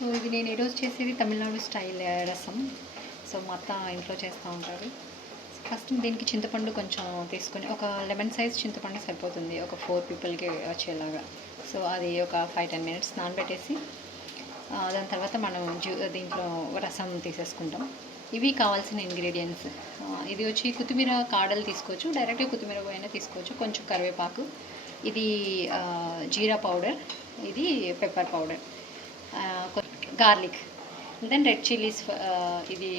So ఇది నేను ఈరోజు చేసేది తమిళనాడు స్టైల్ రసం. సో మా అత్త ఇంట్లో చేస్తూ ఉంటారు. ఫస్ట్ దీనికి చింతపండు కొంచెం తీసుకొని, ఒక లెమన్ సైజ్ చింతపండు సరిపోతుంది ఒక 4 పీపుల్కి వచ్చేలాగా. సో అది ఒక 5-10 మినిట్స్ నానబెట్టేసి దాని తర్వాత మనం దీంట్లో రసం తీసేసుకుంటాం. ఇవి కావాల్సిన ఇంగ్రీడియంట్స్. ఇది వచ్చి కొత్తిమీర కాడలు తీసుకోవచ్చు, డైరెక్ట్గా కొత్తిమీర అయినా తీసుకోవచ్చు, కొంచెం కరివేపాకు, ఇది జీరా పౌడర్, ఇది pepper powder, garlic, then red chillies, ఇది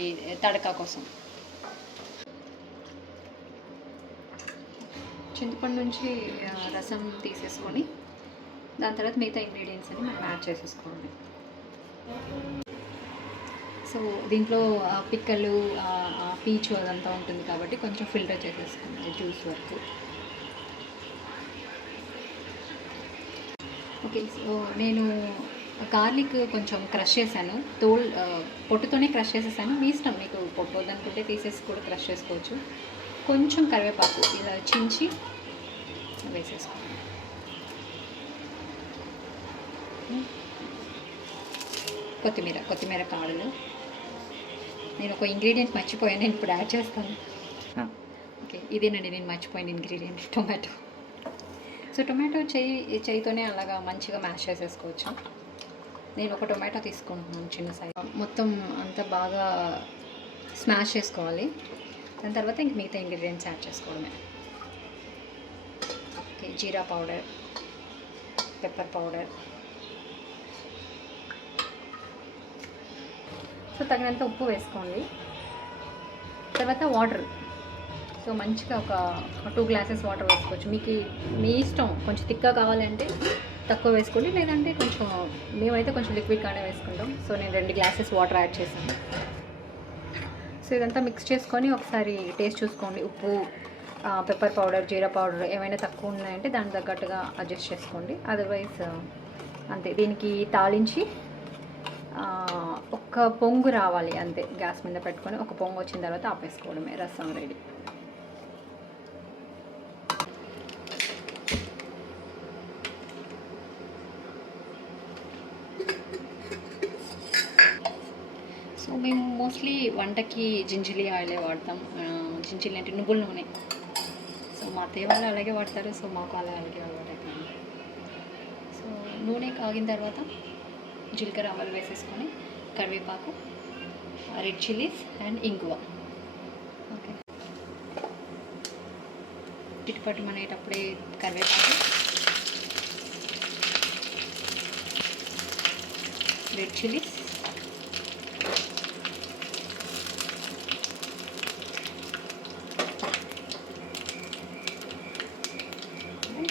తడకా కోసం. చింతపండు నుంచి రసం తీసేసుకొని దాని తర్వాత మిగతా ఇంగ్రీడియంట్స్ అని మనం యాడ్ చేసేసుకోవాలి. సో దీంట్లో పిక్కలు, పీచు అదంతా ఉంటుంది కాబట్టి కొంచెం ఫిల్టర్ చేసేసుకోండి జ్యూస్ వరకు. ఓకే, సో నేను గార్లిక్ కొంచెం క్రష్ చేశాను, పొట్టుతోనే క్రష్ చేసేసాను. మీ ఇష్టం, మీకు పొట్టు వద్దనుకుంటే తీసేసి కూడా క్రష్ చేసుకోవచ్చు. కొంచెం కరివేపాకు ఇలా చించి వేసేసుకోండి. కొత్తిమీర కాడలు. నేను ఒక ఇంగ్రీడియంట్ మర్చిపోయాను, నేను ఇప్పుడు యాడ్ చేస్తాను. ఓకే, ఇదేనండి నేను మర్చిపోయిన ఇంగ్రీడియంట్, టొమాటో. సో టొమాటో చేయితోనే అలాగా మంచిగా మ్యాష్ చేసేసుకోవచ్చు. నేను ఒక టొమాటో తీసుకుంటున్నాను చిన్న సైజ్. మొత్తం అంతా బాగా స్మాష్ చేసుకోవాలి. దాని తర్వాత ఇంక మిగతా ఇంగ్రీడియంట్స్ యాడ్ చేసుకోవడమే. ఓకే, జీరా పౌడర్, పెప్పర్ పౌడర్, సో తగినంత ఉప్పు వేసుకోండి. తర్వాత వాటర్, సో మంచిగా ఒక 2 గ్లాసెస్ వాటర్ వేసుకోవచ్చు. మీకు మీ ఇష్టం, కొంచెం థిక్గా కావాలంటే తక్కువ వేసుకోండి, లేదంటే కొంచెం, మేమైతే కొంచెం లిక్విడ్ గానే వేసుకుంటాం. సో నేను 2 గ్లాసెస్ వాటర్ యాడ్ చేశాను. సో ఇదంతా మిక్స్ చేసుకొని ఒకసారి టేస్ట్ చూసుకోండి. ఉప్పు, పెప్పర్ పౌడర్, జీరా పౌడర్ ఏమైనా తక్కువ ఉన్నాయంటే దానికి తగ్గట్టుగా అడ్జస్ట్ చేసుకోండి. అదర్వైజ్ అంతే. దీనికి తాలించి ఒక్క పొంగు రావాలి అంతే, గ్యాస్ మీద పెట్టుకొని ఒక పొంగు వచ్చిన తర్వాత ఆపేసుకోవడమే, రసం రెడీ. సో మేము మోస్ట్లీ వంటకి జింజిలి ఆయిలే వాడతాం. జింజిలి అంటే నువ్వుల నూనె. సో మా అత్తయ్య వాళ్ళు అలాగే వాడతారు, సో మాకు అలాగే అలవాటైపోయింది. సో నూనె కాగిన తర్వాత జీలకర్ర, ఆవాలు వేసేసుకొని కరివేపాకు, రెడ్ చిల్లీస్ అండ్ ఇంగువ. ఓకే, చిట్టుపట్టు అనేటప్పుడే కరివేపాకు, రెడ్ చిల్లీస్,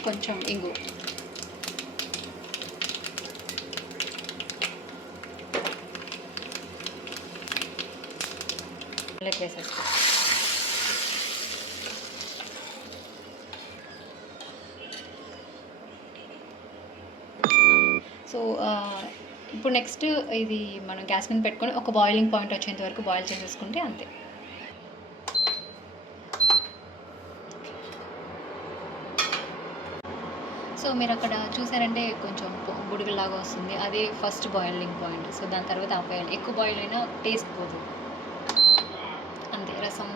కొంచెం ఇంగువ. వేసేస్తాం. సో ఇప్పుడు నెక్స్ట్ ఇది మనం గ్యాస్ మీద పెట్టుకొని ఒక బాయిలింగ్ పాయింట్ వచ్చేంత వరకు బాయిల్ చేసేసుకుంటే అంతే. సో మీరు అక్కడ చూసారంటే కొంచెం బుడుగులాగా వస్తుంది, అదే ఫస్ట్ బాయిలింగ్ పాయింట్. సో దాని తర్వాత ఆపేయాలి. ఎక్కువ బాయిల్ అయినా టేస్ట్ పోదు. అంతే, రసం.